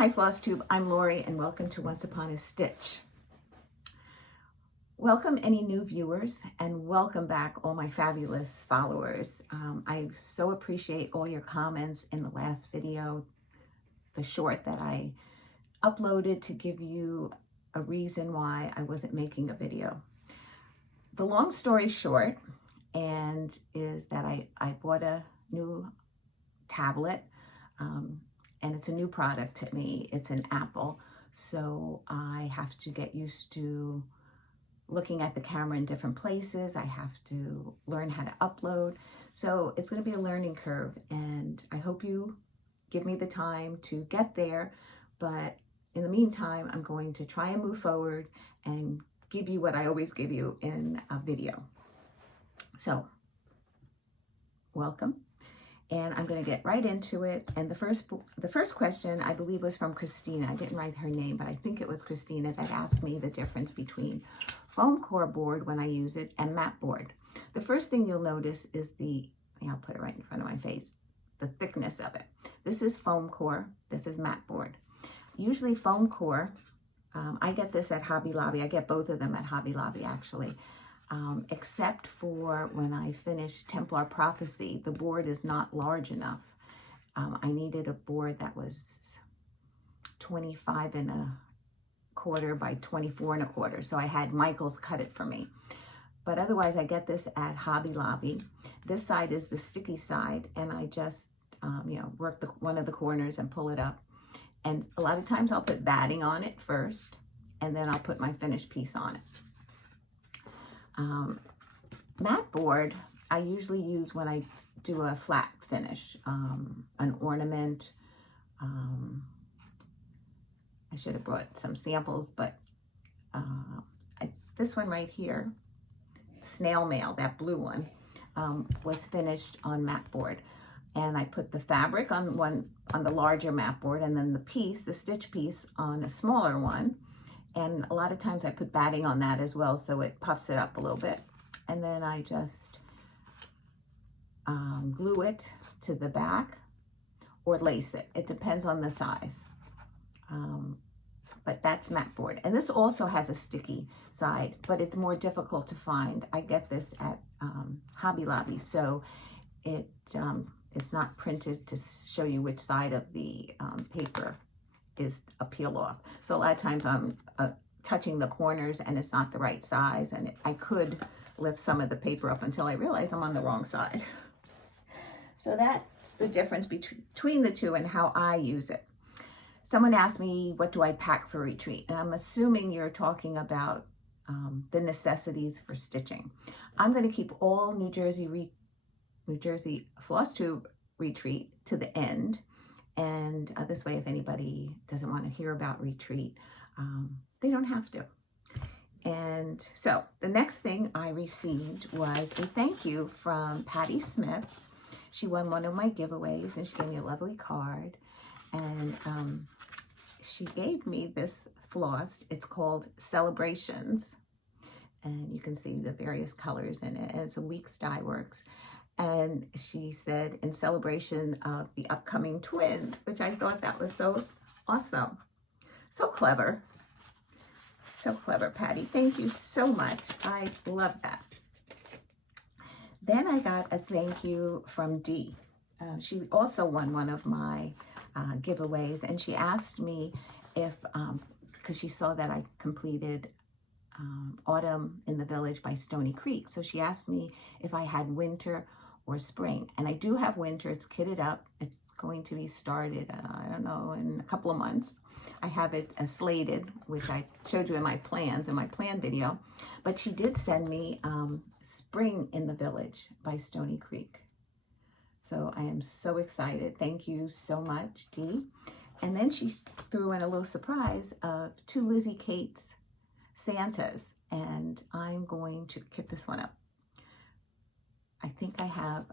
Hi Flosstube, I'm Lori and welcome to Once Upon a Stitch. Welcome any new viewers and welcome back all my fabulous followers. I so appreciate all your comments in the last video, the short that I uploaded to give you a reason why I wasn't making a video. The long story short is that I bought a new tablet. And it's a new product to me. It's an Apple, so I have to get used to looking at the camera in different places. I have to learn how to upload. So it's going to be a learning curve, and I hope you give me the time to get there. But in the meantime, I'm going to try and move forward and give you what I always give you in a video. So, welcome. And I'm going to get right into it. And the first question, I believe, was from Christina. I didn't write her name, but I think it was Christina that asked me the difference between foam core board when I use it and mat board. The first thing you'll notice is I'll put it right in front of my face, the thickness of it. This is foam core. This is mat board. Usually foam core, I get this at Hobby Lobby. I get both of them at Hobby Lobby, actually. Except for when I finished Templar Prophecy, the board is not large enough. I needed a board that was 25 1/4 by 24 1/4. So I had Michael's cut it for me. But otherwise, I get this at Hobby Lobby. This side is the sticky side, and I just, work one of the corners and pull it up. And a lot of times I'll put batting on it first, and then I'll put my finished piece on it. Mat board, I usually use when I do a flat finish, an ornament. I should have brought some samples, but this one right here, Snail Mail, that blue one, was finished on mat board. And I put the fabric on the larger mat board, and then the stitch piece on a smaller one. And a lot of times I put batting on that as well, so it puffs it up a little bit. And then I just glue it to the back or lace it. It depends on the size. But that's mat board. And this also has a sticky side, but it's more difficult to find. I get this at Hobby Lobby, so it's not printed to show you which side of the paper is a peel off. So a lot of times I'm touching the corners and it's not the right size, and I could lift some of the paper up until I realize I'm on the wrong side. So that's the difference between the two and how I use it. Someone asked me, what do I pack for retreat? And I'm assuming you're talking about the necessities for stitching. I'm going to keep all New Jersey Flosstube retreat to the end. And this way, if anybody doesn't want to hear about retreat, they don't have to. And so the next thing I received was a thank you from Patty Smith. She won one of my giveaways, and she gave me a lovely card. And she gave me this floss. It's called Celebrations. And you can see the various colors in it. And it's a Weeks Dye Works. And she said, in celebration of the upcoming twins, which I thought that was so awesome. So clever. So clever, Patty. Thank you so much. I love that. Then I got a thank you from Dee. She also won one of my giveaways, and she asked me if, because she saw that I completed Autumn in the Village by Stony Creek. So she asked me if I had winter or spring, and I do have winter. It's kitted up. It's going to be started, I don't know, in a couple of months. I have it slated, which I showed you in my plans, in my plan video, but she did send me Spring in the Village by Stony Creek. So I am so excited. Thank you so much, Dee. And then she threw in a little surprise of 2 Lizzie Kate's Santas, and I'm going to kit this one up. I think I have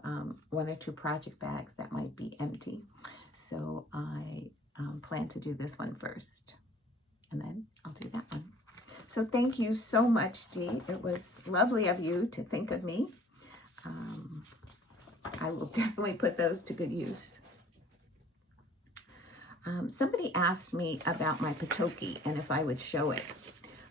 1 or 2 project bags that might be empty. So I plan to do this one first, and then I'll do that one. So thank you so much, Dee. It was lovely of you to think of me. I will definitely put those to good use. Somebody asked me about my Patoki and if I would show it.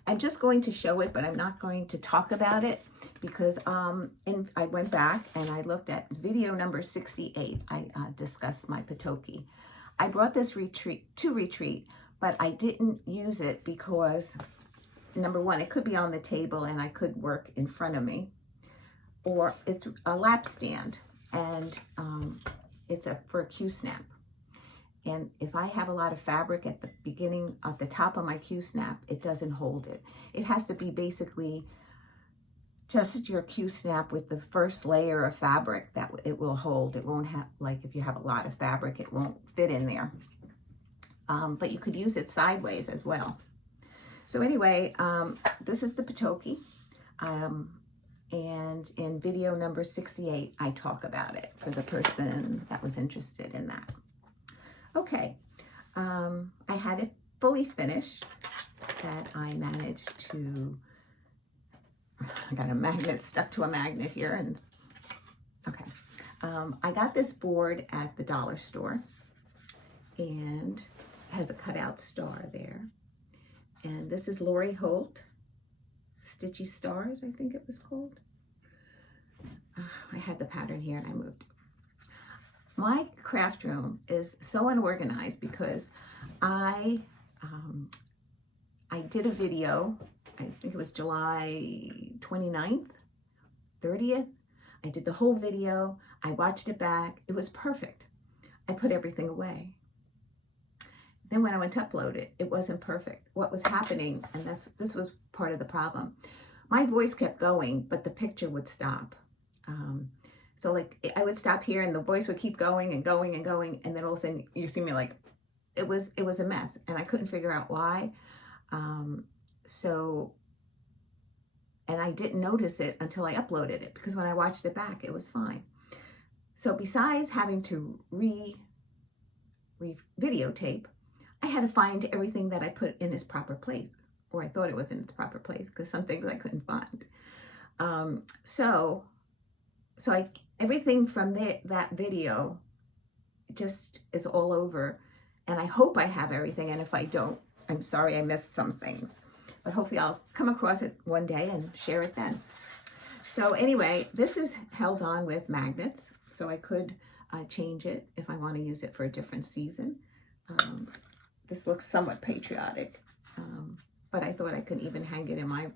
I'm just going to show it, but I'm not going to talk about it because I went back and I looked at video number 68. I discussed my Patoki. I brought this to retreat, but I didn't use it because, number one, it could be on the table and I could work in front of me, or it's a lap stand and it's for a Q-snap. And if I have a lot of fabric at the beginning, at the top of my Q-snap, it doesn't hold it. It has to be basically just your Q-snap with the first layer of fabric that it will hold. It won't have, like if you have a lot of fabric, it won't fit in there. But you could use it sideways as well. So anyway, this is the Patoki. And in video number 68, I talk about it for the person that was interested in that. Okay, I had it fully finished, and I managed to, I got a magnet stuck to a magnet here, and okay. I got this board at the dollar store, and it has a cutout star there. And this is Lori Holt, Stitchy Stars, I think it was called. I had the pattern here and I moved it. My craft room is so unorganized because I did a video, I think it was July 29th, 30th. I did the whole video. I watched it back. It was perfect. I put everything away. Then when I went to upload it, it wasn't perfect. What was happening, and this was part of the problem, my voice kept going, but the picture would stop. So like I would stop here and the voice would keep going and going and going, and then all of a sudden you see me like, it was a mess and I couldn't figure out why. And I didn't notice it until I uploaded it, because when I watched it back, it was fine. So besides having to videotape, I had to find everything that I put in its proper place, or I thought it was in its proper place, because some things I couldn't find. Everything from that video just is all over, and I hope I have everything, and if I don't, I'm sorry I missed some things, but hopefully I'll come across it one day and share it then. So anyway, this is held on with magnets, so I could change it if I want to use it for a different season. This looks somewhat patriotic, but I thought I could even hang it in my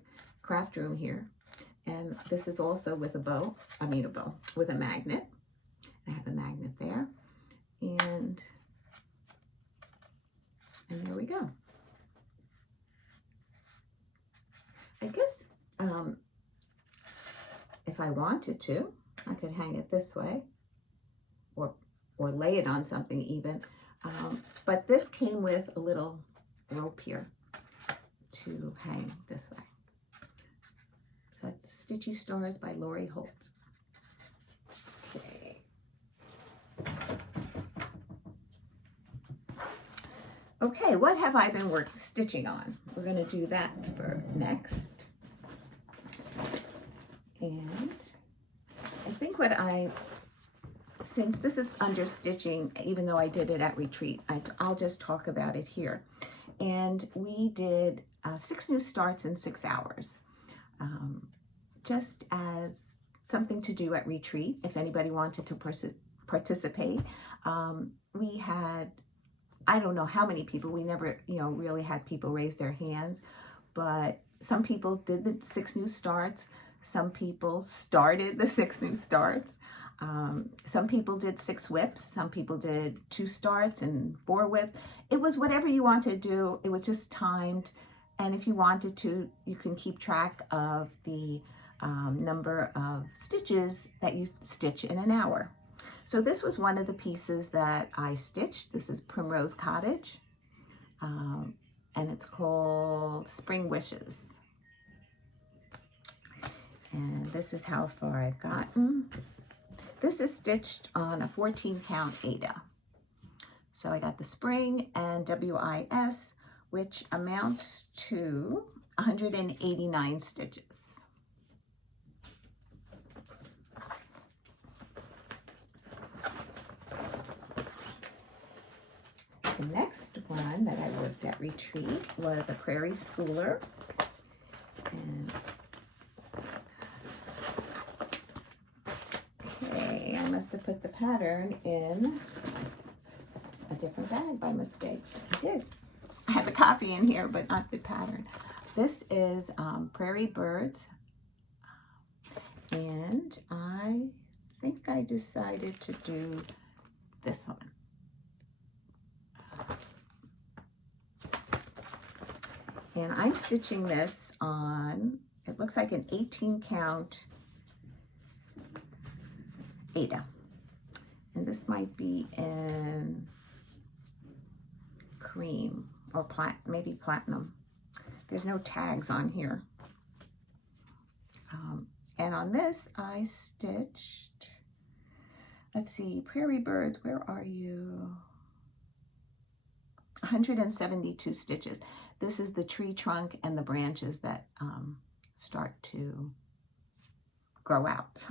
craft room here. And this is also with with a magnet. I have a magnet there. And there we go. I guess if I wanted to, I could hang it this way or lay it on something even. But this came with a little rope here to hang this way. So that's Stitchy Stars by Lori Holt. Okay. Okay, what have I been stitching on? We're going to do that for next. And I think since this is under stitching, even though I did it at retreat, I'll just talk about it here. And we did 6 new starts in 6 hours. Just as something to do at retreat, if anybody wanted to participate. We had, I don't know how many people, we never, really had people raise their hands, but some people did the 6 new starts. Some people started the 6 new starts. Some people did 6 whips. Some people did 2 starts and 4 whips. It was whatever you wanted to do. It was just timed. And if you wanted to, you can keep track of the number of stitches that you stitch in an hour. So this was one of the pieces that I stitched. This is Primrose Cottage, and it's called Spring Wishes. And this is how far I've gotten. This is stitched on a 14 count Aida. So I got the spring and WIS, which amounts to 189 stitches. The next one that I worked at retreat was a prairie schooler. And okay, I must have put the pattern in a different bag by mistake. I did. I had the copy in here, but not the pattern. This is Prairie Birds. And I think I decided to do this one. And I'm stitching this on, it looks like an 18 count Ada. And this might be in cream or maybe platinum. There's no tags on here. And on this I stitched, let's see, Prairie Birds, where are you? 172 stitches. This is the tree trunk and the branches that start to grow out.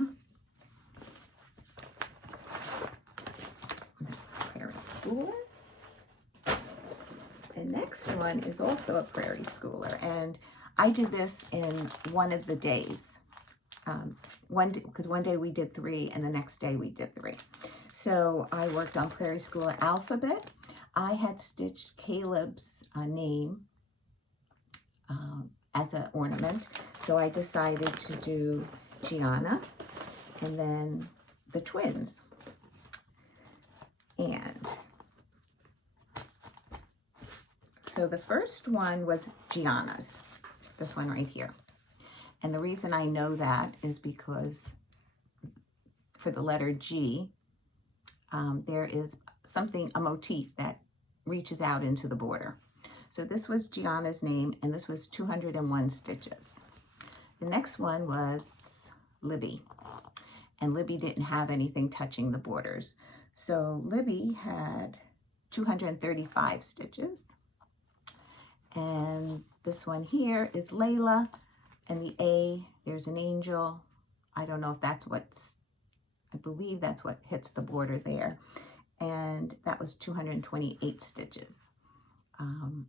Prairie schooler. The next one is also a prairie schooler, and I did this in one of the days. Because one day we did 3 and the next day we did 3. So I worked on Prairie Schooler alphabet. I had stitched Caleb's name as an ornament. So I decided to do Gianna and then the twins. And so the first one was Gianna's, this one right here. And the reason I know that is because for the letter G, there is a motif that reaches out into the border. So this was Gianna's name, and this was 201 stitches. The next one was Libby, and Libby didn't have anything touching the borders. So Libby had 235 stitches. And this one here is Layla. And the A, there's an angel. I don't know if that's I believe that's what hits the border there. And that was 228 stitches. And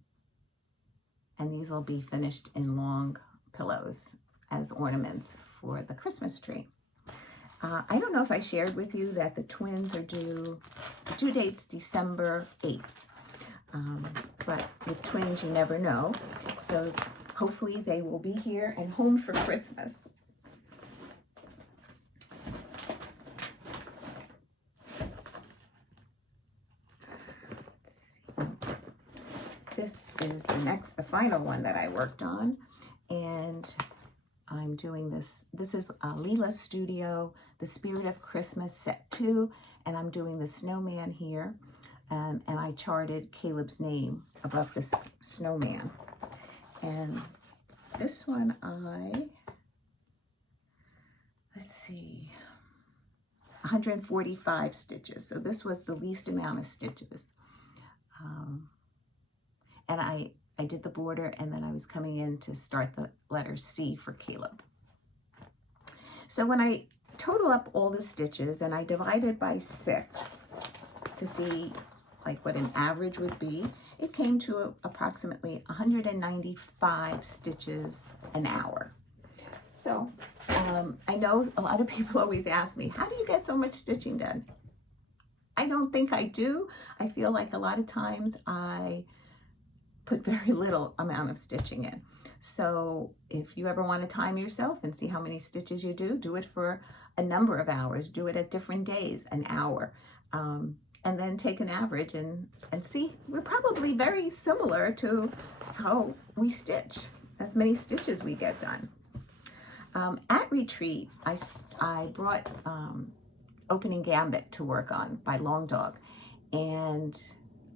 these will be finished in long pillows as ornaments for the Christmas tree. I don't know if I shared with you that the twins are the due date's December 8th. But with twins, you never know. So hopefully they will be here and home for Christmas. This is the final one that I worked on, and I'm doing this. This is Leela's Studio, The Spirit of Christmas Set 2, and I'm doing the snowman here, and I charted Caleb's name above this snowman. And this one let's see, 145 stitches. So this was the least amount of stitches. And I did the border, and then I was coming in to start the letter C for Caleb. So when I total up all the stitches and I divided by 6 to see like what an average would be, it came to approximately 195 stitches an hour. So I know a lot of people always ask me, how do you get so much stitching done? I don't think I do. I feel like a lot of times I put very little amount of stitching in. So if you ever want to time yourself and see how many stitches you do it for a number of hours. Do it at different days, an hour. And then take an average and see. We're probably very similar to how we stitch, as many stitches we get done. At retreat, I brought Opening Gambit to work on by Long Dog, and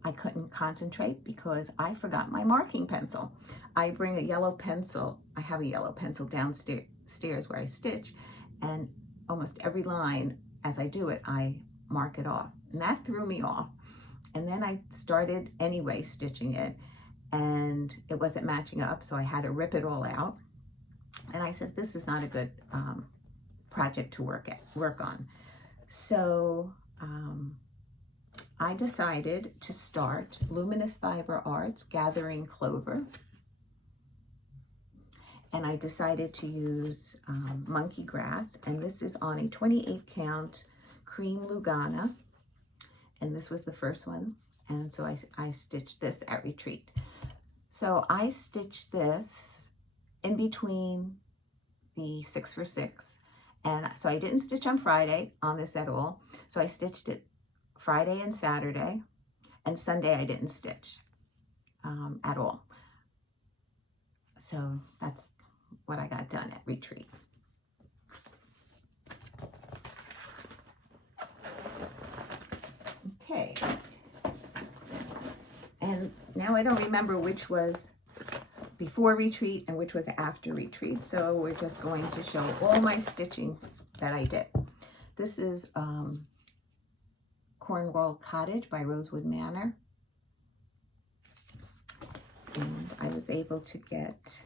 I couldn't concentrate because I forgot my marking pencil. I bring a yellow pencil. I have a yellow pencil downstairs where I stitch, and almost every line as I do it, I mark it off. And that threw me off. And then I started anyway stitching it, and it wasn't matching up, so I had to rip it all out. And I said, this is not a good project to work on. So I decided to start Luminous Fiber Arts Gathering Clover. And I decided to use monkey grass, and this is on a 28 count cream Lugana, and this was the first one, and so I stitched this at retreat. So I stitched this in between the 6 for 6, and so I didn't stitch on Friday on this at all, so I stitched it Friday and Saturday, and Sunday I didn't stitch at all. So that's what I got done at retreat. Okay, and now I don't remember which was before retreat and which was after retreat, so we're just going to show all my stitching that I did. This is Cornwall Cottage by Rosewood Manor, and I was able to get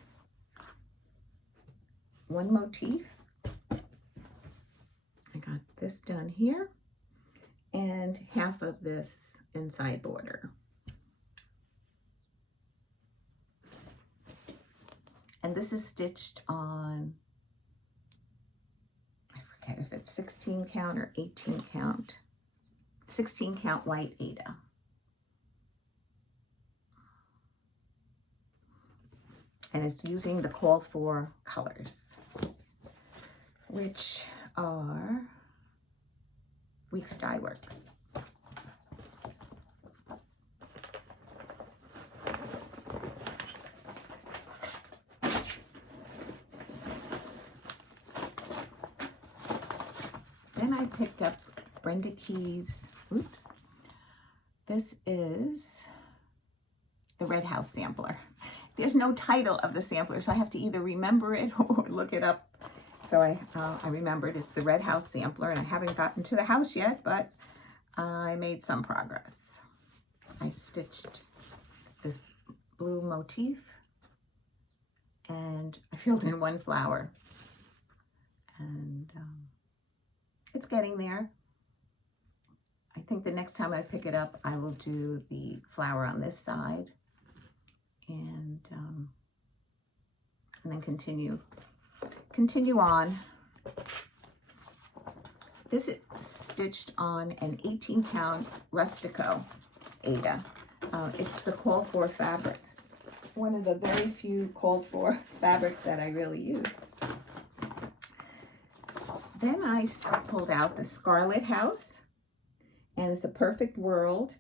one motif. I got this done here and half of this inside border. And this is stitched on, I forget if it's 16 count or 18 count, 16 count white Aida. And it's using the call for colors, which are Weeks Dye Works. Then I picked up Brenda Key's, oops, this is the Red House sampler. There's no title of the sampler, so I have to either remember it or look it up. So I remembered it's the Red House sampler, and I haven't gotten to the house yet, but I made some progress. I stitched this blue motif, and I filled in one flower, and it's getting there. I think the next time I pick it up, I will do the flower on this side, and then continue on. This is stitched on an 18 count Rustico Aida. It's the called for fabric, one of the very few called for fabrics that I really use. Then I pulled out the Scarlet House, and it's a Perfect World,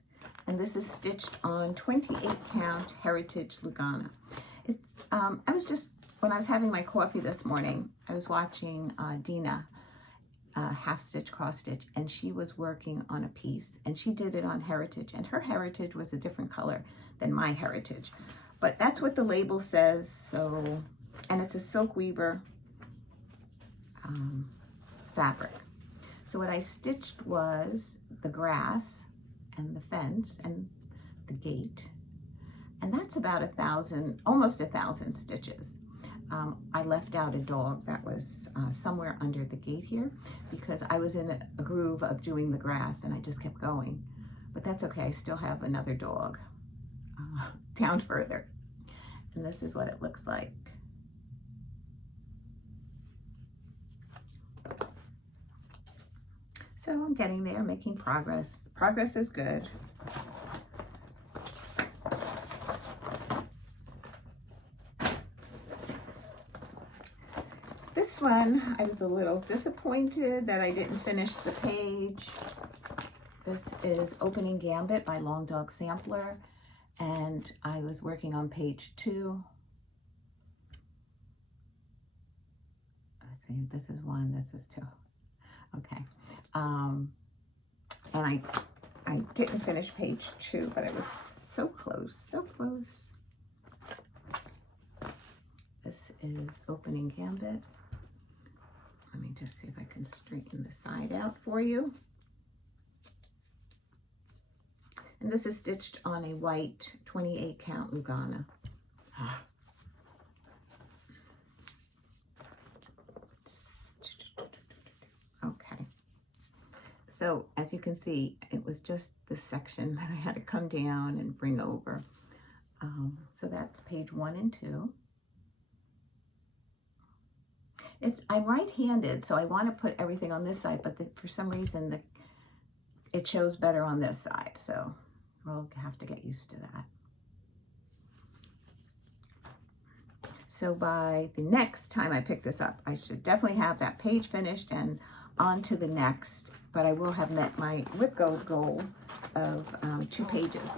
and this is stitched on 28 count Heritage Lugana. It's I was just, when I was having my coffee this morning, I was watching Dena half stitch cross stitch, and she was working on a piece, and she did it on Heritage, and her Heritage was a different color than my Heritage, but that's what the label says. So, and it's a Silk Weaver fabric. So what I stitched was the grass and the fence and the gate, and that's about 1,000, almost 1,000 stitches. I left out a dog that was somewhere under the gate here because I was in a groove of doing the grass and I just kept going, but that's okay. I still have another dog down further, and this is what it looks like. So I'm getting there, making progress. Progress is good. This one, I was a little disappointed that I didn't finish the page. This is Opening Gambit by Long Dog Sampler, and I was working on page 2. Let's see, this is 1, this is 2. Okay. And I didn't finish page 2, but I was so close, so close. This is Opening Gambit. Let me just see if I can straighten the side out for you. And this is stitched on a white 28 count Lugana. Okay. So as you can see, it was just this section that I had to come down and bring over. So that's page 1 and 2. I'm right-handed, so I want to put everything on this side, but for some reason it shows better on this side, so we'll have to get used to that. So by the next time I pick this up, I should definitely have that page finished and on to the next, but I will have met my whip goal of 2 pages.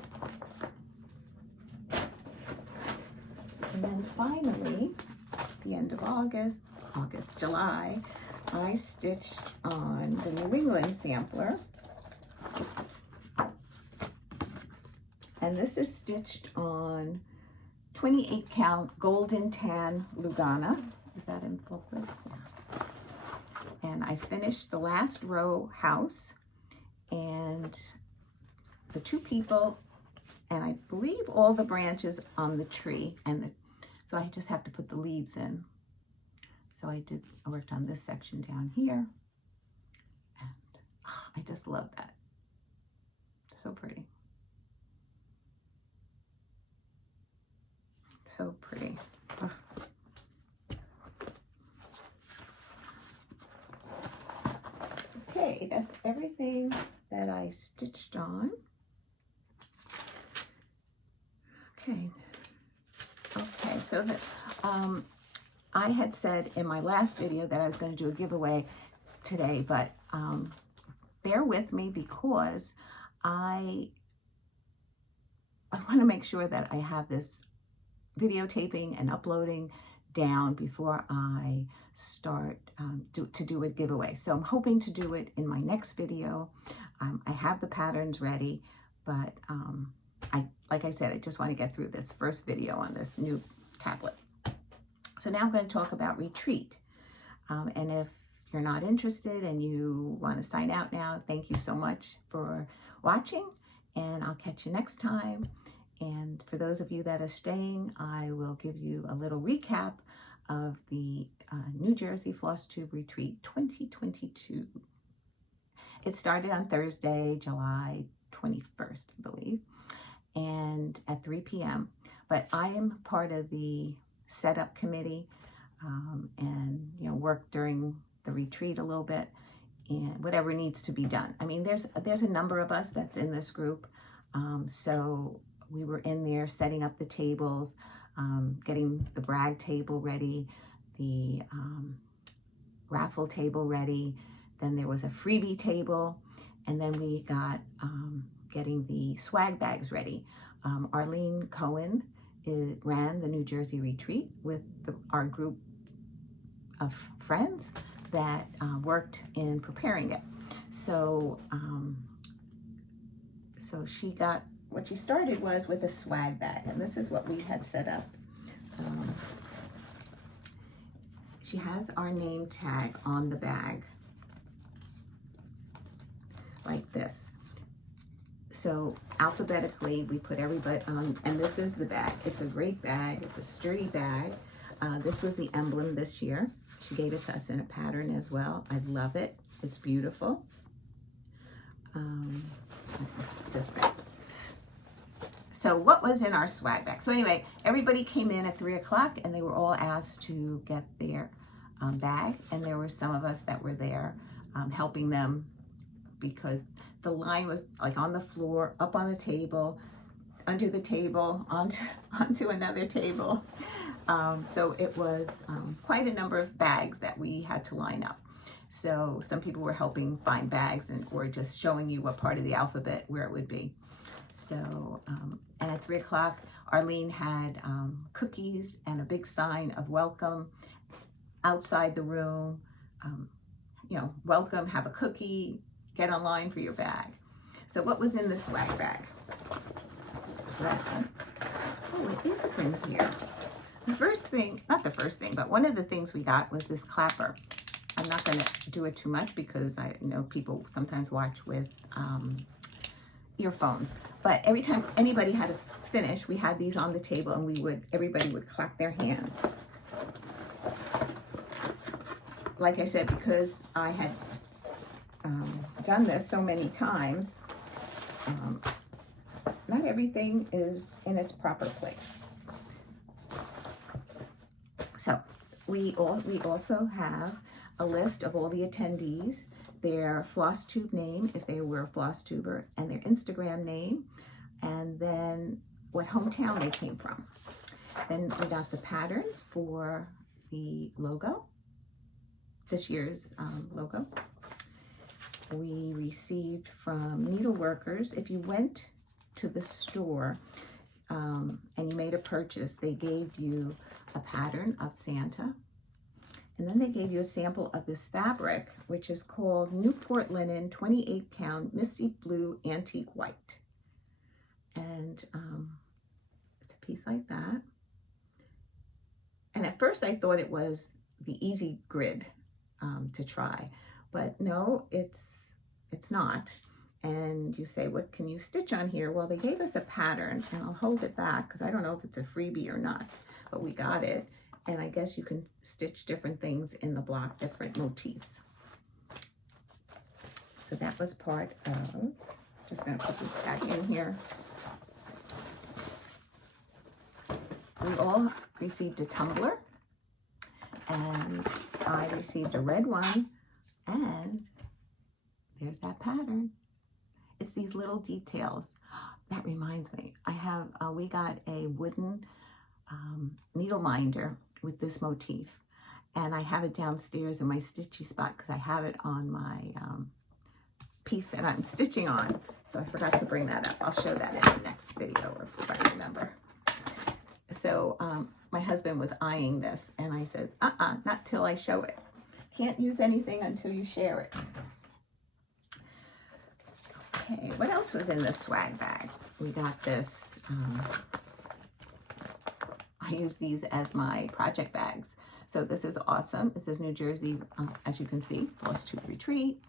And then finally, at the end of July, I stitched on the New England sampler. And this is stitched on 28 count golden tan Lugana. Is that in focus? Yeah. And I finished the last row house and the 2 people, and I believe all the branches on the tree, and so I just have to put the leaves in. So I worked on this section down here, and I just love that. So pretty. So pretty. Oh. Okay, that's everything that I stitched on. Okay, so I had said in my last video that I was going to do a giveaway today, but bear with me because I want to make sure that I have this videotaping and uploading down before I start to do a giveaway. So I'm hoping to do it in my next video. I have the patterns ready, but like I said, I just want to get through this first video on this new tablet. So now I'm going to talk about retreat. And if you're not interested and you want to sign out now, thank you so much for watching, and I'll catch you next time. And for those of you that are staying, I will give you a little recap of the New Jersey Flosstube Retreat 2022. It started on Thursday, July 21st, I believe, and at 3 p.m. But I am part of the setup committee and work during the retreat a little bit and whatever needs to be done. I mean, there's a number of us that's in this group, so we were in there setting up the tables, getting the brag table ready, the raffle table ready. Then there was a freebie table, and then we got getting the swag bags ready. Arlene Cohen ran the New Jersey retreat with our group of friends that worked in preparing it. So, so she got, what she started was with a swag bag, and this is what we had set up. She has our name tag on the bag, like this. So alphabetically, we put everybody on, and this is the bag. It's a great bag. It's a sturdy bag. This was the emblem this year. She gave it to us in a pattern as well. I love it. It's beautiful. This bag. So what was in our swag bag? So anyway, everybody came in at 3 o'clock and they were all asked to get their bag. And there were some of us that were there helping them because the line was like on the floor, up on the table, under the table, onto another table. So it was quite a number of bags that we had to line up. So some people were helping find bags or just showing you what part of the alphabet where it would be. So, and at 3 o'clock, Arlene had cookies and a big sign of welcome outside the room. Welcome, have a cookie, get online for your bag. So what was in the swag bag? Oh, it is in here. The first thing, not the first thing, but one of the things we got was this clapper. I'm not going to do it too much because I know people sometimes watch with earphones. But every time anybody had to finish, we had these on the table and everybody would clap their hands. Like I said, because I had done this so many times, not everything is in its proper place. So we also have a list of all the attendees, their Flosstube name, if they were a Flosstuber, and their Instagram name, and then what hometown they came from. Then we got the pattern for the logo, this year's logo. We received from Needleworkers, if you went to the store and you made a purchase, they gave you a pattern of Santa, and then they gave you a sample of this fabric, which is called Newport Linen 28 Count Misty Blue Antique White. And it's a piece like that. And at first I thought it was the easy grid to try, but no, it's not. And you say, what can you stitch on here? Well, they gave us a pattern, and I'll hold it back because I don't know if it's a freebie or not, but we got it. And I guess you can stitch different things in the block, different motifs. So that was part of, just gonna put this back in here. We all received a tumbler, and I received a red one, and there's that pattern. It's these little details. That reminds me, I have, we got a wooden needle minder with this motif, and I have it downstairs in my stitchy spot because I have it on my piece that I'm stitching on. So I forgot to bring that up. I'll show that in the next video if I remember. So my husband was eyeing this, and I says, not till I show it. Can't use anything until you share it. Okay, what else was in the swag bag? We got this, I use these as my project bags. So this is awesome. It says New Jersey, as you can see, Flosstube Retreat.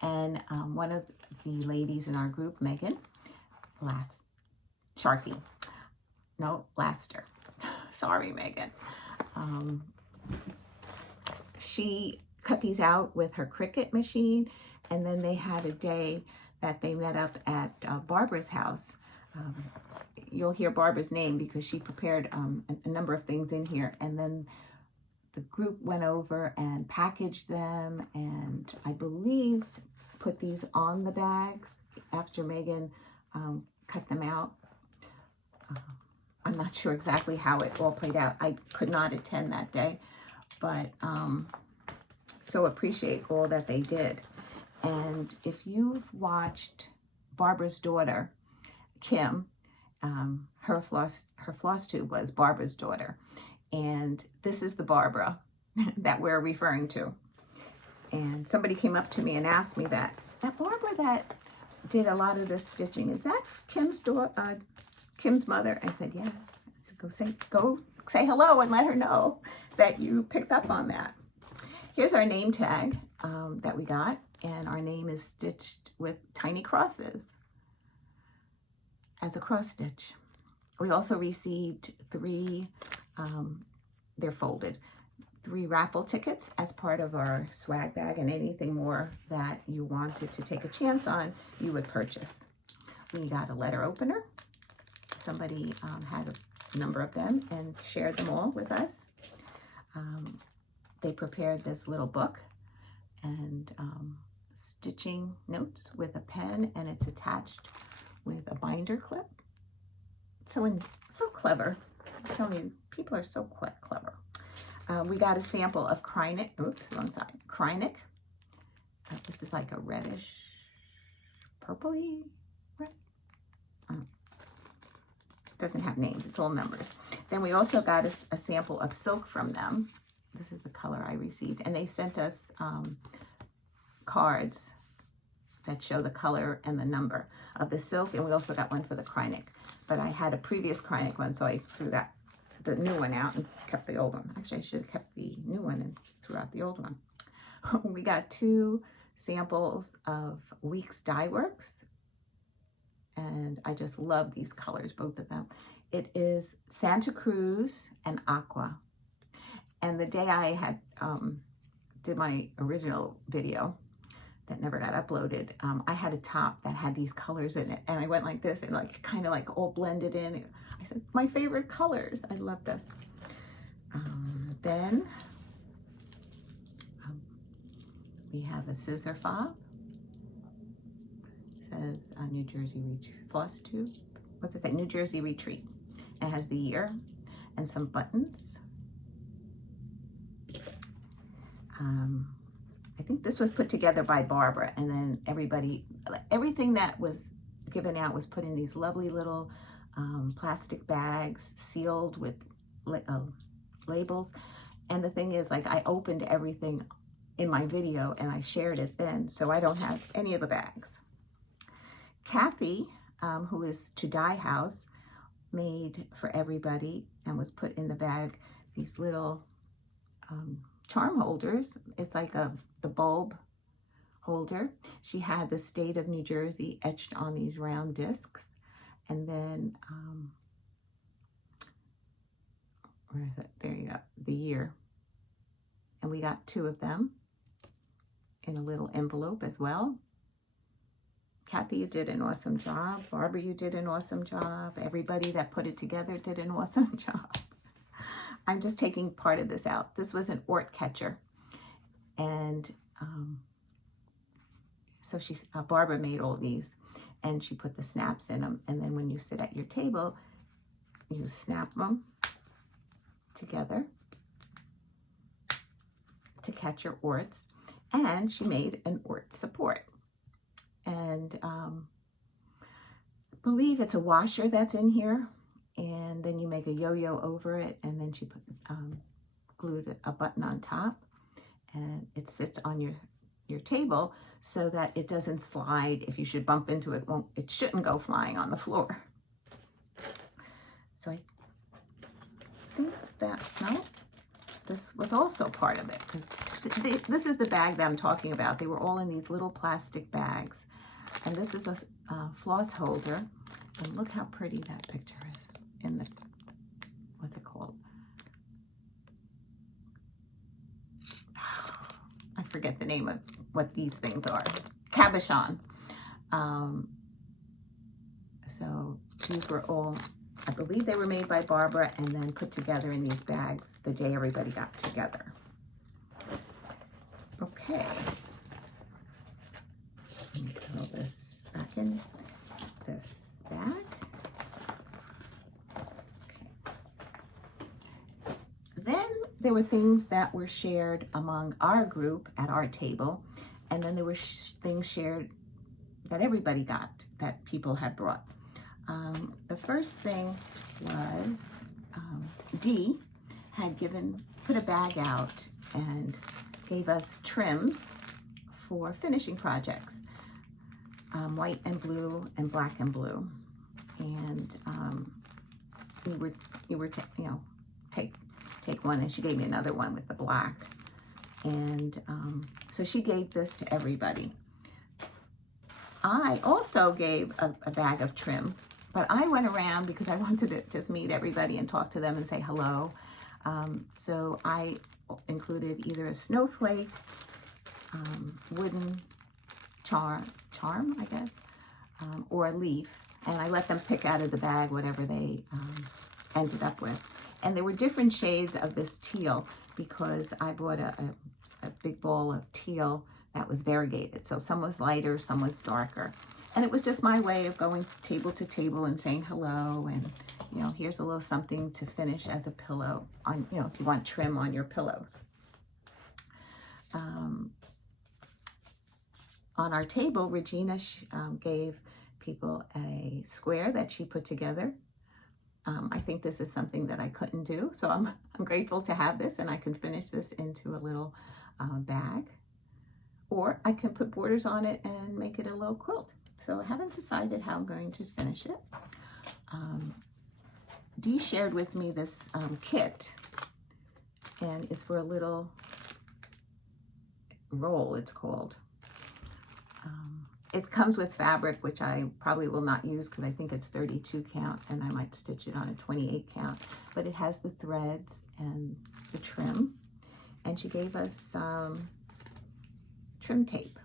And one of the ladies in our group, Megan, Laster. Sorry, Megan. She cut these out with her Cricut machine, and then they had a day that they met up at Barbara's house. You'll hear Barbara's name because she prepared a number of things in here, and then the group went over and packaged them, and I believe put these on the bags after Megan cut them out. I'm not sure exactly how it all played out. I could not attend that day, but so appreciate all that they did. And if you've watched Barbara's daughter, Kim, her Flosstube was Barbara's daughter. And this is the Barbara that we're referring to. And somebody came up to me and asked me that Barbara that did a lot of this stitching, is that Kim's daughter, Kim's mother? I said, yes. I said, go say hello and let her know that you picked up on that. Here's our name tag that we got. And our name is stitched with tiny crosses as a cross stitch. We also received they're folded, 3 raffle tickets as part of our swag bag, and anything more that you wanted to take a chance on, you would purchase. We got a letter opener. Somebody had a number of them and shared them all with us. They prepared this little book and stitching notes with a pen, and it's attached with a binder clip. So clever. I'm telling you, people are so quite clever. We got a sample of Krynic. Oops, wrong side. Krynic. This is like a reddish, purpley red. Doesn't have names. It's all numbers. Then we also got a sample of silk from them. This is the color I received, and they sent us cards that show the color and the number of the silk, and we also got one for the Krynic. But I had a previous Krynic one, so I threw the new one out and kept the old one. Actually, I should have kept the new one and threw out the old one. We got 2 samples of Weeks Dye Works, and I just love these colors, both of them. It is Santa Cruz and Aqua. And the day I had did my original video, that never got uploaded. I had a top that had these colors in it, and I went like this and like kind of like all blended in. I said, my favorite colors. I love this. Then we have a scissor fob. It says New Jersey Retreat, Flosstube. What's it say? New Jersey Retreat. It has the year and some buttons. I think this was put together by Barbara, and then everything that was given out was put in these lovely little plastic bags sealed with labels. And the thing is, like, I opened everything in my video and I shared it then, so I don't have any of the bags. Kathy, who is To Dye House, made for everybody and was put in the bag these little charm holders. It's like the bulb holder. She had the state of New Jersey etched on these round discs, and then where is it? There you go, the year. And we got 2 of them in a little envelope as well. Kathy, you did an awesome job. Barbara, you did an awesome job. Everybody that put it together did an awesome job. I'm just taking part of this out. This was an Ort catcher. And so Barbara made all these, and she put the snaps in them. And then when you sit at your table, you snap them together to catch your orts. And she made an Ort support. And I believe it's a washer that's in here. And then you make a yo-yo over it, and then she put glued a button on top, and it sits on your table so that it doesn't slide. If you should bump into it, it shouldn't go flying on the floor. So I think this was also part of it, because this is the bag that I'm talking about. They were all in these little plastic bags, and this is a floss holder, and look how pretty that picture is. In the, what's it called? I forget the name of what these things are. Cabochon. So these were all, I believe they were made by Barbara and then put together in these bags the day everybody got together. Okay. Let me throw this back in this bag. Then there were things that were shared among our group at our table, and then there were things shared that everybody got that people had brought. The first thing was Dee had put a bag out and gave us trims for finishing projects, white and blue and black and blue, and you were take one, and she gave me another one with the black. And so she gave this to everybody. I also gave a bag of trim, but I went around because I wanted to just meet everybody and talk to them and say hello. So I included either a snowflake, wooden charm, I guess, or a leaf, and I let them pick out of the bag whatever they ended up with. And there were different shades of this teal because I bought a big ball of teal that was variegated. So some was lighter, some was darker. And it was just my way of going table to table and saying hello, and, you know, here's a little something to finish as a pillow on, you know, if you want trim on your pillows. On our table, Regina gave people a square that she put together. I think this is something that I couldn't do, so I'm grateful to have this, and I can finish this into a little bag, or I can put borders on it and make it a little quilt. So I haven't decided how I'm going to finish it. Dee shared with me this kit, and it's for a little roll, it's called. It comes with fabric, which I probably will not use because I think it's 32 count, and I might stitch it on a 28 count. But it has the threads and the trim. And she gave us some trim tape.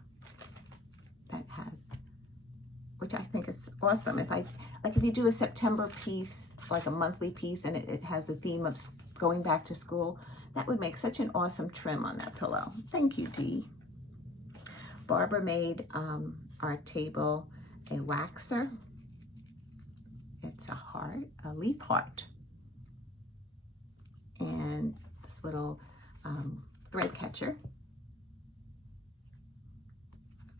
which I think is awesome. If you do a September piece, like a monthly piece, and it has the theme of going back to school, that would make such an awesome trim on that pillow. Thank you, Dee. Barbara made our table a waxer. It's a heart, a leaf heart. And this little thread catcher.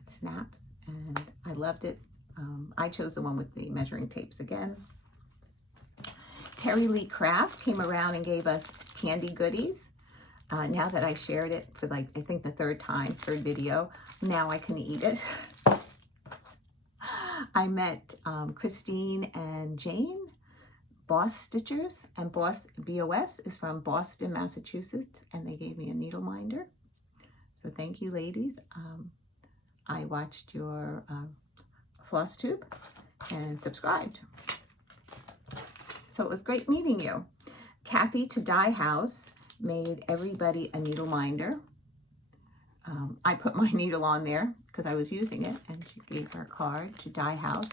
It snaps, and I loved it. I chose the one with the measuring tapes again. TerryLee Crafts came around and gave us candy goodies. Now that I shared it for I think the third video, now I can eat it. I met Christine and Jane, Boss Stitchers, and BOS is from Boston, Massachusetts, and they gave me a needle minder. So thank you, ladies. I watched your Flosstube and subscribed. So it was great meeting you. Kathy to Dye House made everybody a needle minder. I put my needle on there because I was using it, and she gave her card to Dye House.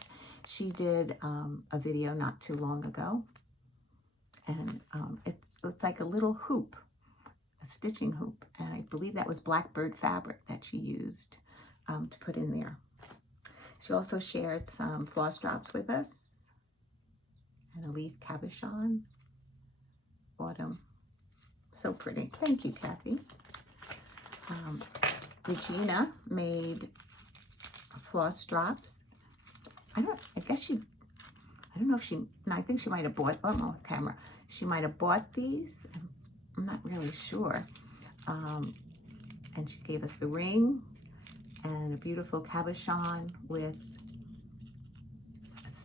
She did a video not too long ago, and it's like a little hoop, a stitching hoop, and I believe that was Blackbird fabric that she used to put in there. She also shared some floss drops with us and a leaf cabochon. Autumn. So pretty. Thank you, Kathy. Regina made floss drops. I don't know if she, I think she might have bought, oh no, camera. She might have bought these. I'm not really sure. And she gave us the ring and a beautiful cabochon with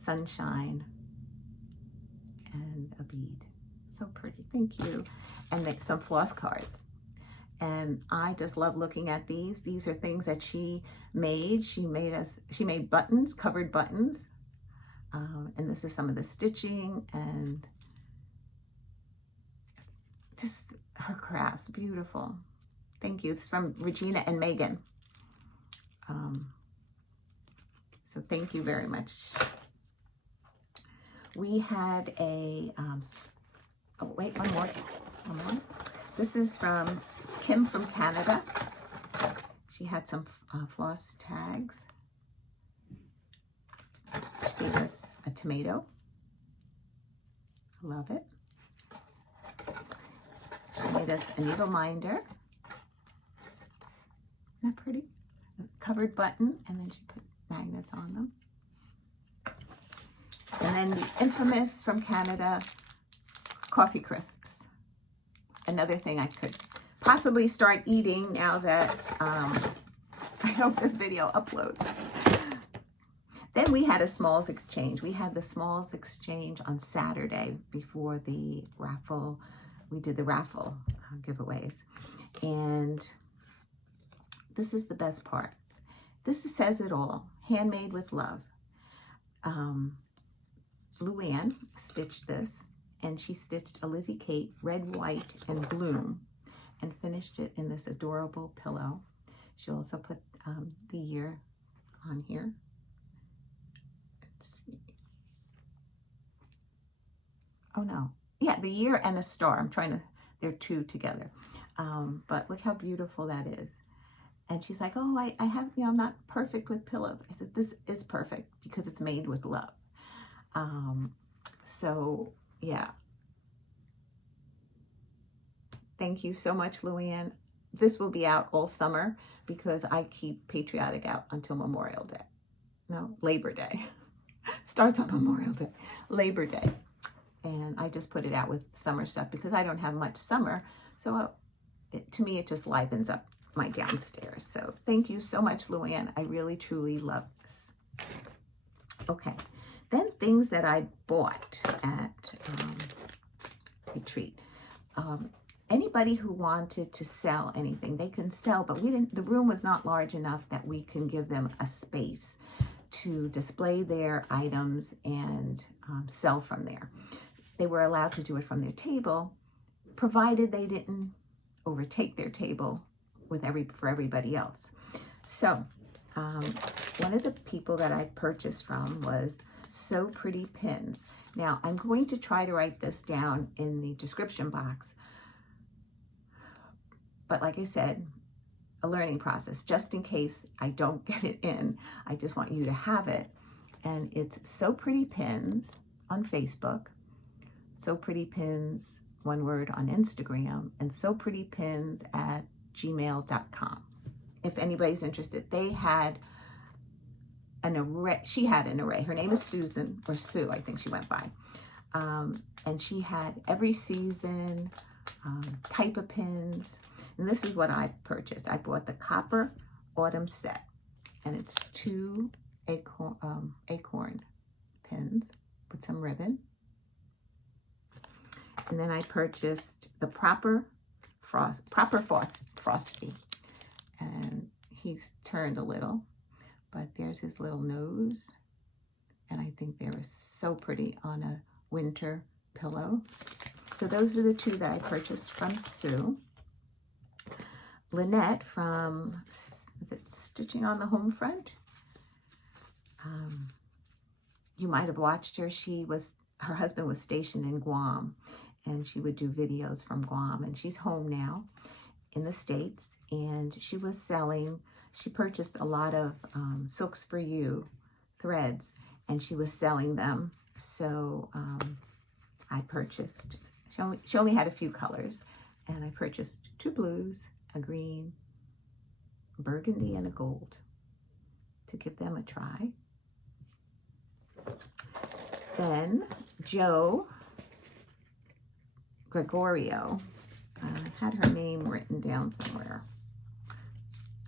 sunshine and a bead. So pretty. Thank you. And some floss cards. And I just love looking at these. These are things that she made. She made buttons, covered buttons. And this is some of the stitching and just her crafts. Beautiful. Thank you. It's from Regina and Megan. So thank you very much. We had a, oh wait, one more. This is from Kim from Canada. She had some floss tags. She gave us a tomato. Love it. She made us a needle minder. Isn't that pretty? A covered button, and then she put magnets on them. And then the infamous from Canada coffee crisps. Another thing I could possibly start eating now that I hope this video uploads. Then we had a smalls exchange. We had the smalls exchange on Saturday before the raffle. We did the raffle giveaways. And this is the best part. This says it all. Handmade with love. Luann stitched this, and she stitched a Lizzie Kate red, white, and bloom, and finished it in this adorable pillow. She also put the year on here. Let's see. Oh no, yeah, the year and a star. I'm trying to, they're two together. But look how beautiful that is. And she's like, oh, I have, I'm not perfect with pillows. I said, this is perfect because it's made with love. So yeah. Thank you so much, Luann. This will be out all summer because I keep Patriotic out until Memorial Day. No, Labor Day. Starts on Memorial Day. Labor Day. And I just put it out with summer stuff because I don't have much summer. So to me, it just livens up my downstairs. So thank you so much, Luann. I really, truly love this. Okay. Then things that I bought at Retreat. Anybody who wanted to sell anything, they can sell, but the room was not large enough that we can give them a space to display their items and sell from there. They were allowed to do it from their table, provided they didn't overtake their table with for everybody else. So one of the people that I purchased from was So Pretty Pins. Now, I'm going to try to write this down in the description box. But like I said, a learning process, just in case I don't get it in. I just want you to have it. And it's So Pretty Pins on Facebook, So Pretty Pins, one word, on Instagram, and So Pretty Pins at gmail.com. If anybody's interested, they had an array. She had an array. Her name is Susan, or Sue, I think she went by. And she had every season, type of pins. And this is what I purchased. I bought the Copper Autumn Set, and it's 2 acorn pins with some ribbon. And then I purchased the Proper Frosty, and he's turned a little, but there's his little nose, and I think they were so pretty on a winter pillow. So those are the 2 that I purchased from Sue. Lynette from, is it Stitching on the Home Front? You might have watched her. Her husband was stationed in Guam, and she would do videos from Guam, and she's home now in the States, and she purchased a lot of Silks for You threads, and she was selling them. So I purchased, she only had a few colors, and I purchased 2 blues, a green, burgundy, and a gold to give them a try. Then Joe Gregorio, had her name written down somewhere.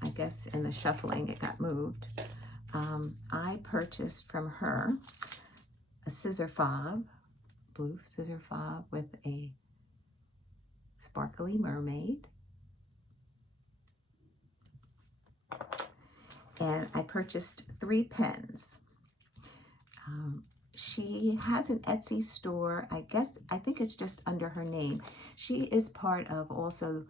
I guess in the shuffling it got moved. I purchased from her a scissor fob, blue scissor fob with a sparkly mermaid. And I purchased 3 pens. She has an Etsy store. I think it's just under her name. She is part of also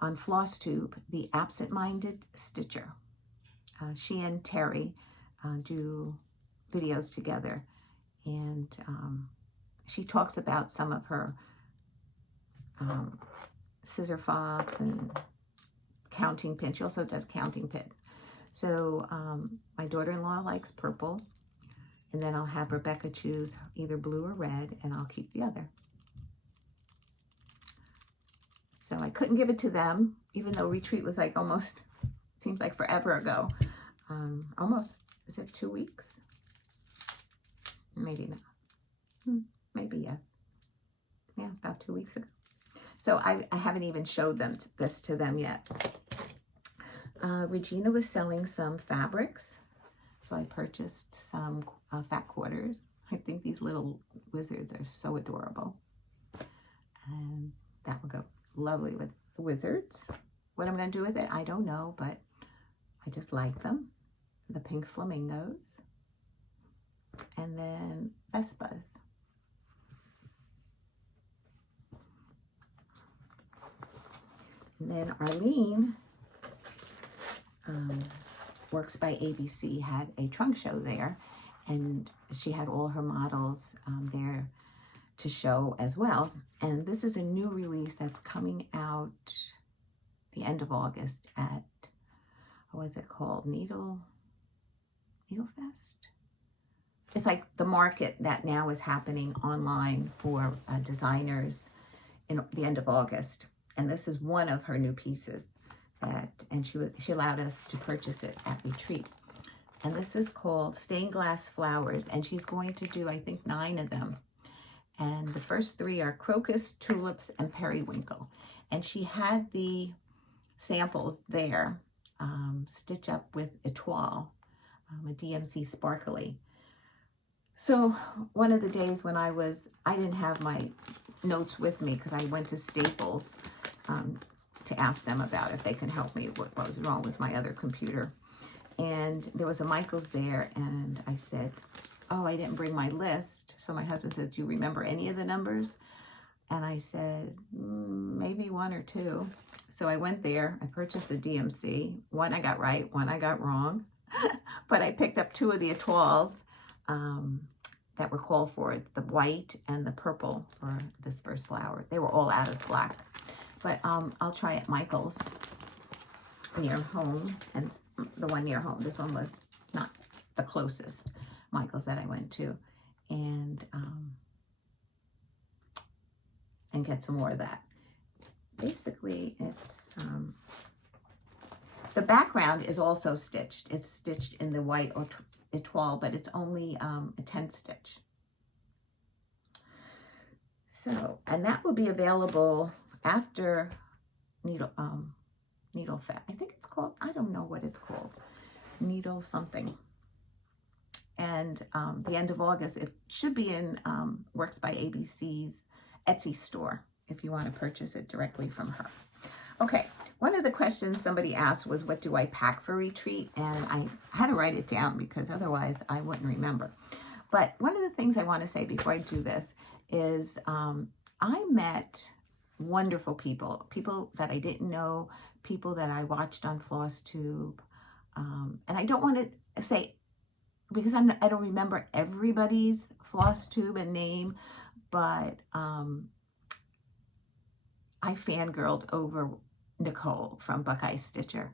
on Flosstube, the Absent-Minded Stitcher. She and Terry do videos together, and she talks about some of her scissor fobs and counting pins. She also does counting pins. So my daughter-in-law likes purple, and then I'll have Rebecca choose either blue or red, and I'll keep the other. So I couldn't give it to them, even though retreat was like almost, seems like forever ago. Almost, is it 2 weeks? Maybe not. Maybe yes. Yeah, about 2 weeks ago. So I haven't even showed them this to them yet. Regina was selling some fabrics, so I purchased some fat quarters. I think these little wizards are so adorable, and that will go lovely with the wizards. What I'm going to do with it, I don't know, but I just like them. The pink flamingos, and then Vespas. And then Arlene, Works by ABC, had a trunk show there, and she had all her models there to show as well. And this is a new release that's coming out the end of August at, what is it called? Needle Fest? It's like the market that now is happening online for designers in the end of August. And this is one of her new pieces and she allowed us to purchase it at retreat. And this is called Stained Glass Flowers, and she's going to do, I think, 9 of them. And the first 3 are crocus, tulips, and periwinkle. And she had the samples there, stitch up with Etoile, a DMC Sparkly. So one of the days when I didn't have my notes with me because I went to Staples to ask them about if they can help me what was wrong with my other computer. And there was a Michael's there, and I said, oh, I didn't bring my list. So my husband said, do you remember any of the numbers? And I said, maybe 1 or 2. So I went there, I purchased a DMC. 1 I got right, 1 I got wrong. but I picked up 2 of the étoiles that were called for, the white and the purple for this first flower. They were all out of black, but I'll try at Michael's near home, and the one near home. This one was not the closest Michael's that I went to, and get some more of that. Basically, it's the background is also stitched. It's stitched in the white étoile, but it's only a 10 stitch. So, and that will be available after needle fat. I think it's called, I don't know what it's called, needle something. And the end of August, it should be in Works by ABC's Etsy store if you want to purchase it directly from her. Okay, one of the questions somebody asked was, what do I pack for retreat? And I had to write it down because otherwise I wouldn't remember. But one of the things I want to say before I do this is I met wonderful people, people that I didn't know, people that I watched on Flosstube. And I don't want to say, because I don't remember everybody's Flosstube and name, but I fangirled over Nicole from Buckeye Stitcher.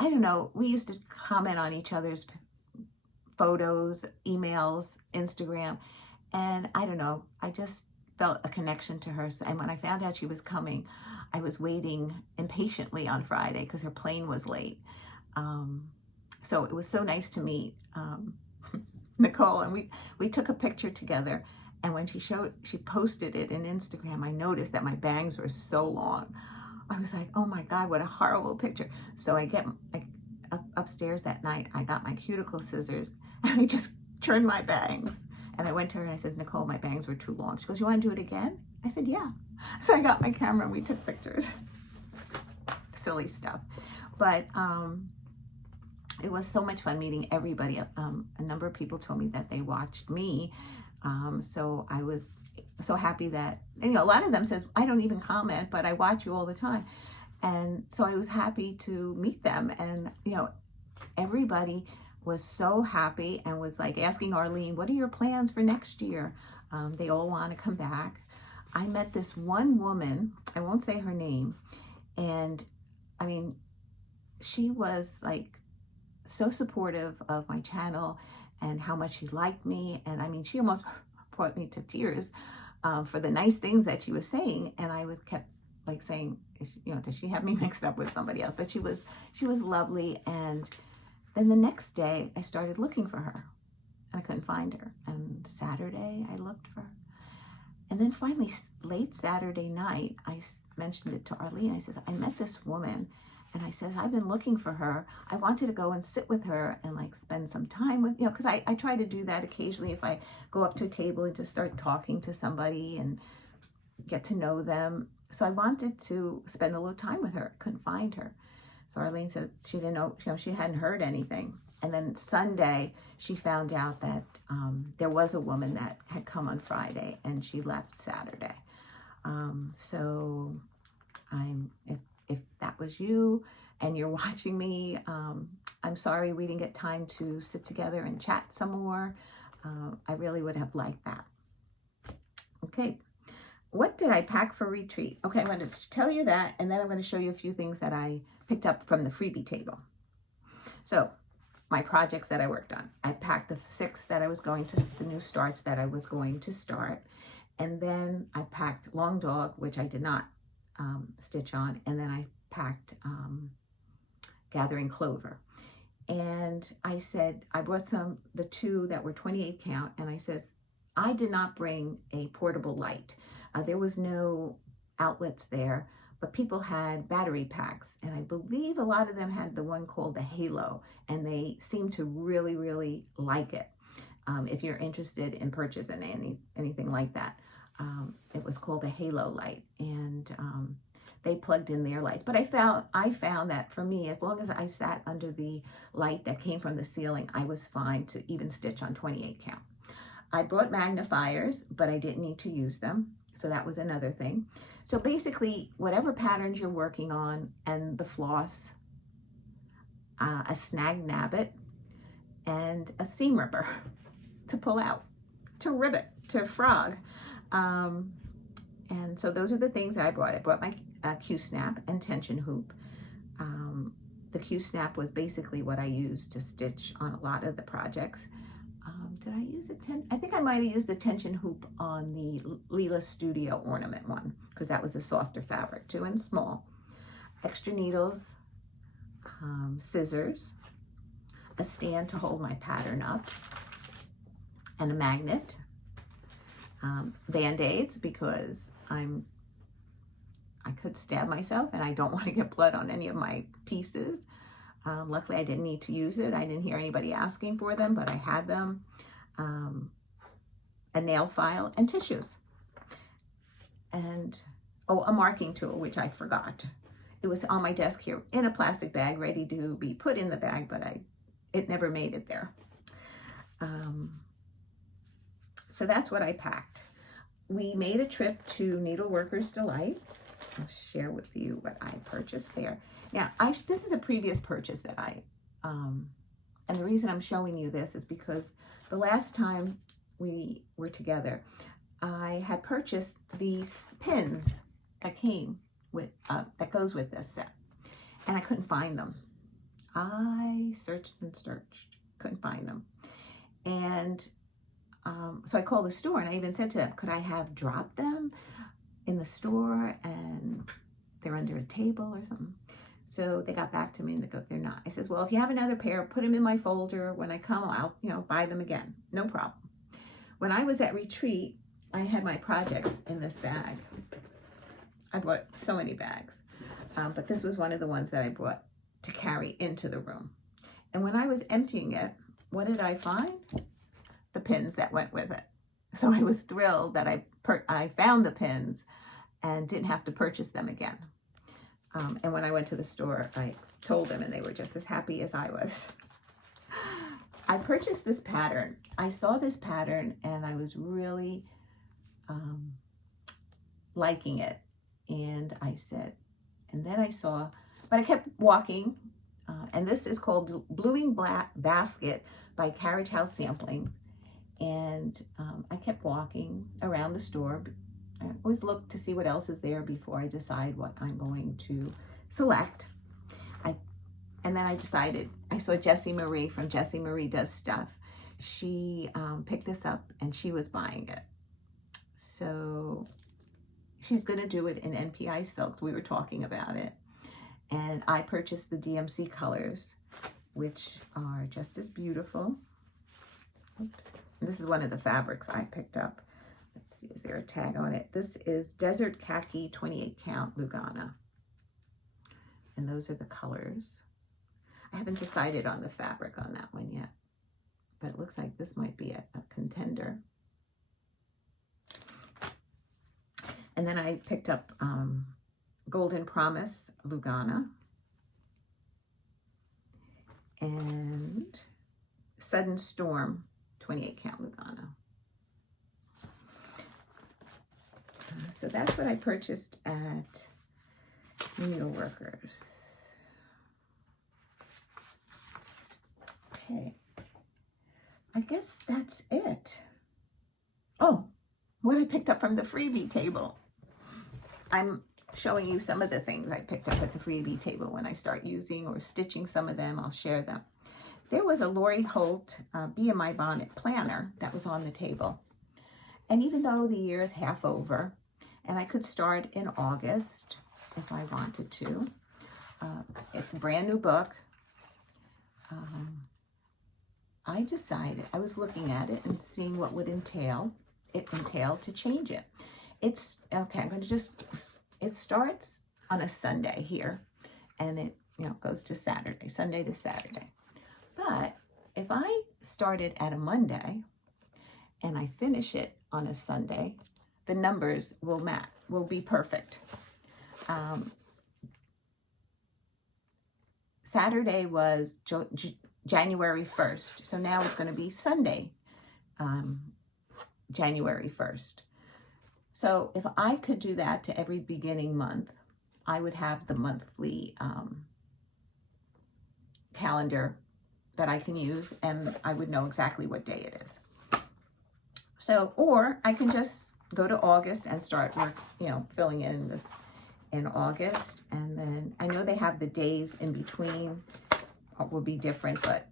I don't know, we used to comment on each other's photos, emails, Instagram, and I don't know, I just felt a connection to her. And when I found out she was coming, I was waiting impatiently on Friday because her plane was late. So it was so nice to meet Nicole, and we took a picture together. And when she posted it in Instagram, I noticed that my bangs were so long. I was like, oh my God, what a horrible picture. So I upstairs that night, I got my cuticle scissors and I just trimmed my bangs. And I went to her and I said, Nicole, my bangs were too long. She goes, you want to do it again? I said, yeah. So I got my camera and we took pictures. Silly stuff. But it was so much fun meeting everybody. A number of people told me that they watched me. So I was so happy that, you know, a lot of them said, I don't even comment, but I watch you all the time. And so I was happy to meet them. And, you know, everybody was so happy and was like asking Arlene, what are your plans for next year? They all want to come back. I met this one woman, I won't say her name. And I mean, she was like so supportive of my channel and how much she liked me. And I mean, she almost brought me to tears for the nice things that she was saying. And I kept like saying, you know, does she have me mixed up with somebody else? But she was lovely. And then the next day I started looking for her and I couldn't find her. And Saturday I looked for her. And then finally, late Saturday night, I mentioned it to Arlene. I said, I met this woman. And I said, I've been looking for her. I wanted to go and sit with her and like spend some time with, you know, because I try to do that occasionally if I go up to a table and just start talking to somebody and get to know them. So I wanted to spend a little time with her. Couldn't find her. So Arlene said she didn't know, you know, she hadn't heard anything. And then Sunday, she found out that there was a woman that had come on Friday and she left Saturday. So if that was you and you're watching me, I'm sorry we didn't get time to sit together and chat some more. I really would have liked that. Okay, what did I pack for retreat? Okay, I'm going to tell you that, and then I'm going to show you a few things that I picked up from the freebie table. So my projects that I worked on. I packed the 6 that I was going to, the new starts that I was going to start. And then I packed Long Dog, which I did not stitch on. And then I packed Gathering Clover. And I said, I brought the 2 that were 28 count. And I says, I did not bring a portable light. There was no outlets there, but people had battery packs. And I believe a lot of them had the one called the Halo, and they seemed to really, really like it. If you're interested in purchasing anything like that, it was called a Halo light, and they plugged in their lights. But I found that for me, as long as I sat under the light that came from the ceiling, I was fine to even stitch on 28 count. I brought magnifiers, but I didn't need to use them. So that was another thing. So basically, whatever patterns you're working on and the floss, a snag nabbit, and a seam ripper to pull out, to rivet, to frog. And so those are the things I brought. I brought my Q-snap and tension hoop. The Q-snap was basically what I used to stitch on a lot of the projects. Did I use I think I might have used the tension hoop on the Leela Studio ornament one, because that was a softer fabric too, and small. Extra needles, scissors, a stand to hold my pattern up, and a magnet, Band-Aids, because I could stab myself and I don't want to get blood on any of my pieces. Luckily I didn't need to use it. I didn't hear anybody asking for them, but I had them. A nail file and tissues. And, oh, a marking tool, which I forgot. It was on my desk here in a plastic bag, ready to be put in the bag, but it never made it there. So that's what I packed. We made a trip to Needleworkers Delight. I'll share with you what I purchased there. Now, this is a previous purchase that and the reason I'm showing you this is because the last time we were together, I had purchased these pins that came with, that goes with this set, and I couldn't find them. I searched and searched, couldn't find them. And so I called the store and I even said to them, could I have dropped them in the store and they're under a table or something? So they got back to me and they go, they're not. I says, well, if you have another pair, put them in my folder. When I come, I'll, buy them again. No problem. When I was at retreat, I had my projects in this bag. I brought so many bags, but this was one of the ones that I brought to carry into the room. And when I was emptying it, what did I find? The pins that went with it. So I was thrilled that I found the pins and didn't have to purchase them again. And when I went to the store, I told them and they were just as happy as I was. I purchased this pattern. I saw this pattern and I was really liking it. And I said, and then I saw, but I kept walking. And this is called Bluing Basket by Carriage House Sampling. And I kept walking around the store. I always look to see what else is there before I decide what I'm going to select. And then I decided, I saw Jessie Marie from Jessie Marie Does Stuff. She picked this up and she was buying it. So she's going to do it in NPI silks. We were talking about it. And I purchased the DMC colors, which are just as beautiful. Oops. This is one of the fabrics I picked up. Let's see, is there a tag on it? This is Desert Khaki 28 count Lugana. And those are the colors. I haven't decided on the fabric on that one yet, but it looks like this might be a contender. And then I picked up Golden Promise Lugana and Sudden Storm 28 count Lugana. So that's what I purchased at Needleworkers. Okay, I guess that's it. Oh, what I picked up from the freebie table. I'm showing you some of the things I picked up at the freebie table. When I start using or stitching some of them, I'll share them. There was a Lori Holt Be In My Bonnet planner that was on the table. And even though the year is half over, and I could start in August if I wanted to, it's a brand new book. I decided, I was looking at it and seeing what would entail to change it. It's, okay, I'm going to it starts on a Sunday here, and it, goes to Saturday, Sunday to Saturday. But if I started at a Monday and I finish it on a Sunday, the numbers will match, will be perfect. Saturday was January 1st, so now it's going to be Sunday, January 1st. So if I could do that to every beginning month, I would have the monthly calendar that I can use, and I would know exactly what day it is. So, or I can just go to August and start work, filling in this in August. And then I know they have the days in between will be different, but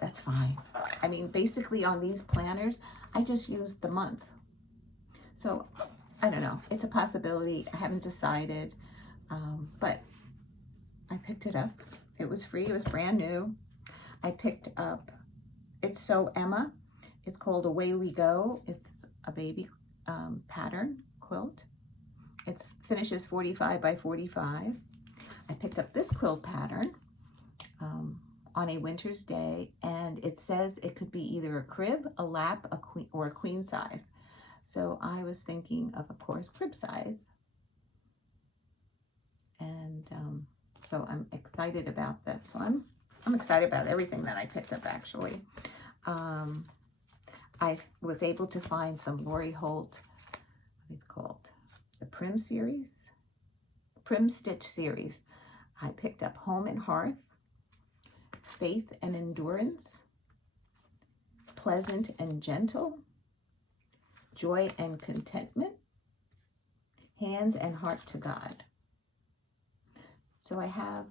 that's fine. I mean, basically on these planners, I just used the month. So I don't know. It's a possibility. I haven't decided, but I picked it up. It was free. It was brand new. I picked up, it's So Emma. It's called Away We Go. It's a baby pattern quilt. It finishes 45 by 45. I picked up this quilt pattern on a winter's day, and it says it could be either a crib, a lap, a queen, or a queen size. So I was thinking of course, crib size. And so I'm excited about this one. I'm excited about everything that I picked up, actually. I was able to find some Lori Holt, what it's called, the Prim series, Prim Stitch series. I picked up Home and Hearth, Faith and Endurance, Pleasant and Gentle, Joy and Contentment, Hands and Heart to God. So I have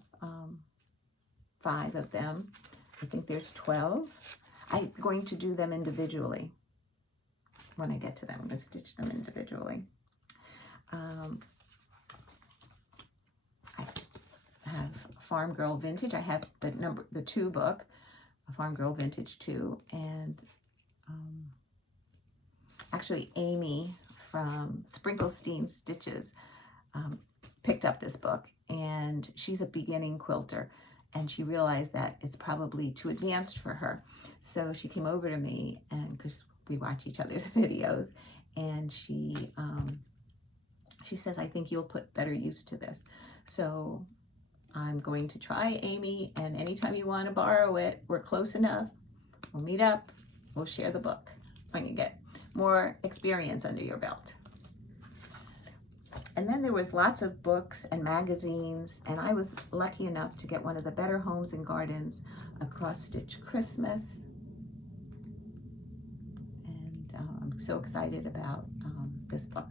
5 of them. I think there's 12. I'm going to do them individually when I get to them. I'm going to stitch them individually. I have Farm Girl Vintage. I have the 2 book, Farm Girl Vintage 2, and actually Amy from Sprinklesteen Stitches picked up this book, and she's a beginning quilter, and she realized that it's probably too advanced for her. So she came over to me, and because we watch each other's videos, and she says, I think you'll put better use to this. So I'm going to try, Amy, and anytime you want to borrow it, we're close enough, we'll meet up, we'll share the book when you get more experience under your belt. And then there was lots of books and magazines, and I was lucky enough to get one of the Better Homes and Gardens, a cross-stitch Christmas. And I'm so excited about this book.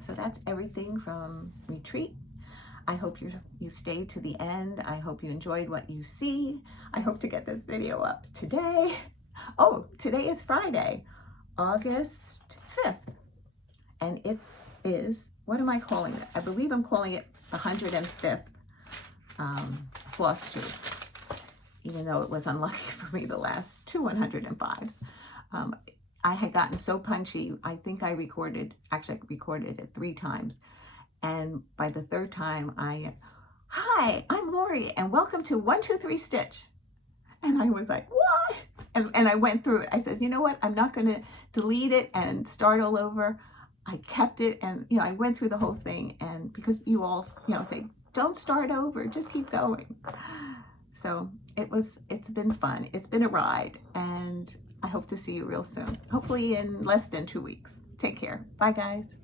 So that's everything from Retreat. I hope you stayed to the end. I hope you enjoyed what you see. I hope to get this video up today. Oh, today is Friday, August 5th. And it is, what am I calling it? I believe I'm calling it the 105th Flosstube, even though it was unlucky for me the last 2 105s. I had gotten so punchy, I think I recorded it 3 times. And by the 3rd time, hi, I'm Lori, and welcome to 1 2 3 Stitch. And I was like, what? And I went through it. I said, you know what? I'm not going to delete it and start all over. I kept it, and I went through the whole thing. And because you all, say, don't start over, just keep going. So it's been fun. It's been a ride, and I hope to see you real soon. Hopefully in less than 2 weeks. Take care. Bye, guys.